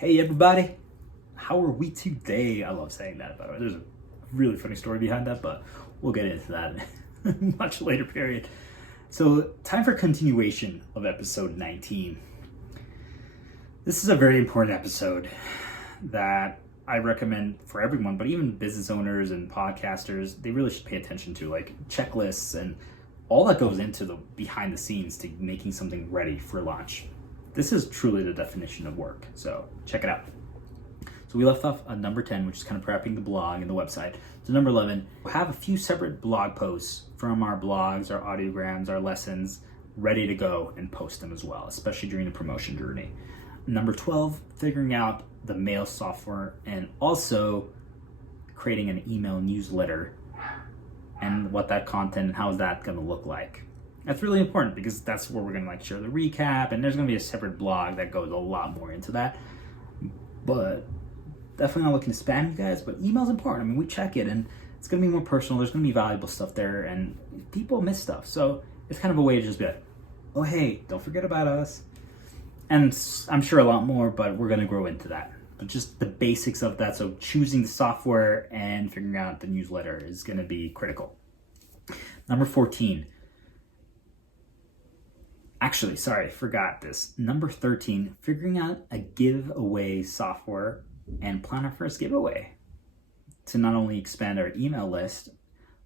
Hey everybody, how are we today? I love saying that, by the way. There's a really funny story behind that, but we'll get into that in a much later period. So, time for continuation of episode 19. This is a very important episode that I recommend for everyone, but even business owners and podcasters, they really should pay attention to, like checklists and all that goes into the behind the scenes to making something ready for launch. This is truly the definition of work, so check it out. So we left off on number 10, which is kind of prepping the blog and the website. So number 11, we'll have a few separate blog posts from our blogs, our audiograms, our lessons, ready to go and post them as well, especially during the promotion journey. Number 12, figuring out the mail software and also creating an email newsletter and what that content and how is that going to look like. That's really important because that's where we're going to share the recap, and there's going to be a separate blog that goes a lot more into that. But definitely not looking to spam you guys, but email's important. I mean, we check it and it's going to be more personal. There's going to be valuable stuff there and people miss stuff. So it's kind of a way to just be like, oh, hey, don't forget about us. And I'm sure a lot more, but we're going to grow into that. But just the basics of that. So choosing the software and figuring out the newsletter is going to be critical. Number 14. Actually, sorry, forgot this. Number 13, figuring out a giveaway software and plan our first giveaway to not only expand our email list,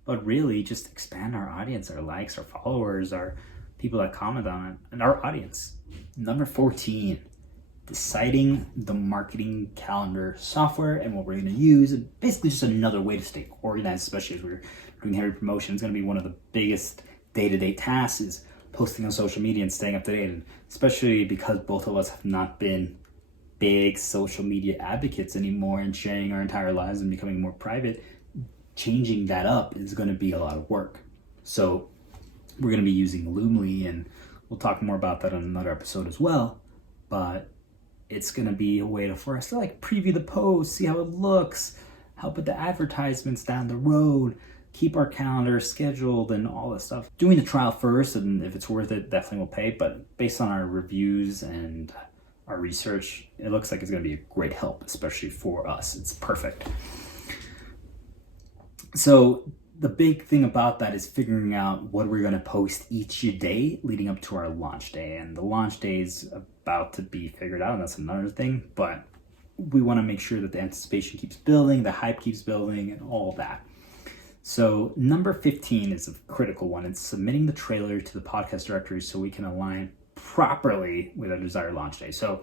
but really just expand our audience, our likes, our followers, our people that comment on it, and our audience. Number 14, deciding the marketing calendar software and what we're going to use. Basically just another way to stay organized, especially as we're doing heavy promotion. It's going to be one of the biggest day-to-day tasks is posting on social media and staying up to date, and especially because both of us have not been big social media advocates anymore and sharing our entire lives and becoming more private, changing that up is going to be a lot of work. So we're going to be using Loomly, and we'll talk more about that on another episode as well, but it's going to be a way for us to preview the post, see how it looks, help with the advertisements down the road, keep our calendar scheduled and all this stuff. Doing the trial first, and if it's worth it, definitely will pay. But based on our reviews and our research, it looks like it's going to be a great help, especially for us. It's perfect. So the big thing about that is figuring out what we're going to post each day leading up to our launch day. And the launch day is about to be figured out, and that's another thing. But we want to make sure that the anticipation keeps building, the hype keeps building, and all that. So number 15 is a critical one. It's submitting the trailer to the podcast directory so we can align properly with our desired launch day. So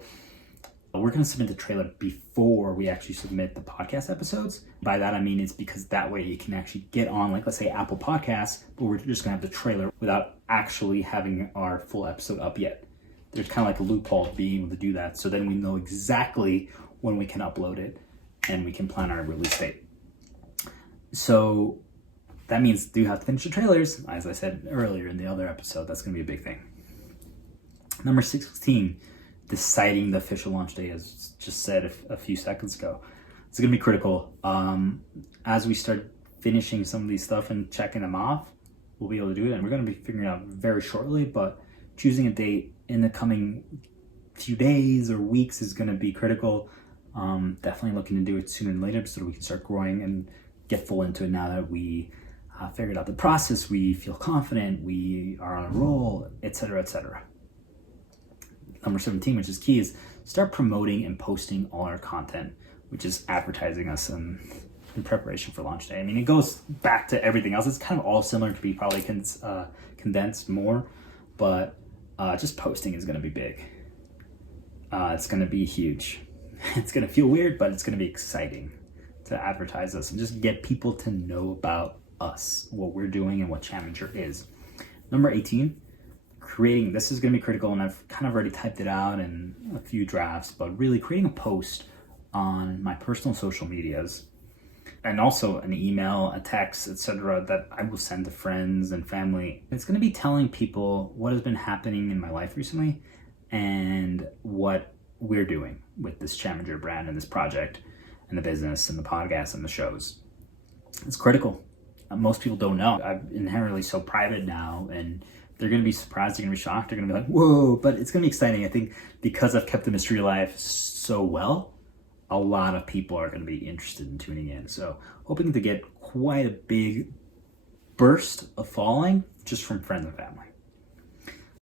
we're going to submit the trailer before we actually submit the podcast episodes. By that, I mean it's because that way you can actually get on, let's say Apple Podcasts, but we're just going to have the trailer without actually having our full episode up yet. There's kind of a loophole of being able to do that. So then we know exactly when we can upload it and we can plan our release date. So that means you have to finish the trailers, as I said earlier in the other episode. That's going to be a big thing. Number 16, deciding the official launch day, as just said a few seconds ago. It's going to be critical. As we start finishing some of these stuff and checking them off, we'll be able to do it. And we're going to be figuring it out very shortly, but choosing a date in the coming few days or weeks is going to be critical. Definitely looking to do it sooner than later so that we can start growing and get full into it now that we figured out the process, we feel confident, we are on a roll, etc., etc. Number 17, which is key, is start promoting and posting all our content, which is advertising us in preparation for launch day. I mean, it goes back to everything else. It's kind of all similar to be probably condensed more, but just posting is going to be big. It's going to be huge. It's going to feel weird, but it's going to be exciting to advertise us and just get people to know about us, what we're doing, and what Chaminger is. Number 18, creating, this is going to be critical, and I've kind of already typed it out in a few drafts, but really creating a post on my personal social medias and also an email, a text, etc., that I will send to friends and family. It's going to be telling people what has been happening in my life recently and what we're doing with this Chaminger brand and this project and the business and the podcast and the shows. It's critical. Most people don't know. I'm inherently so private now, and they're going to be surprised, they're going to be shocked, they're going to be like, whoa, but it's going to be exciting. I think because I've kept the mystery alive so well, a lot of people are going to be interested in tuning in. So hoping to get quite a big burst of following just from friends and family.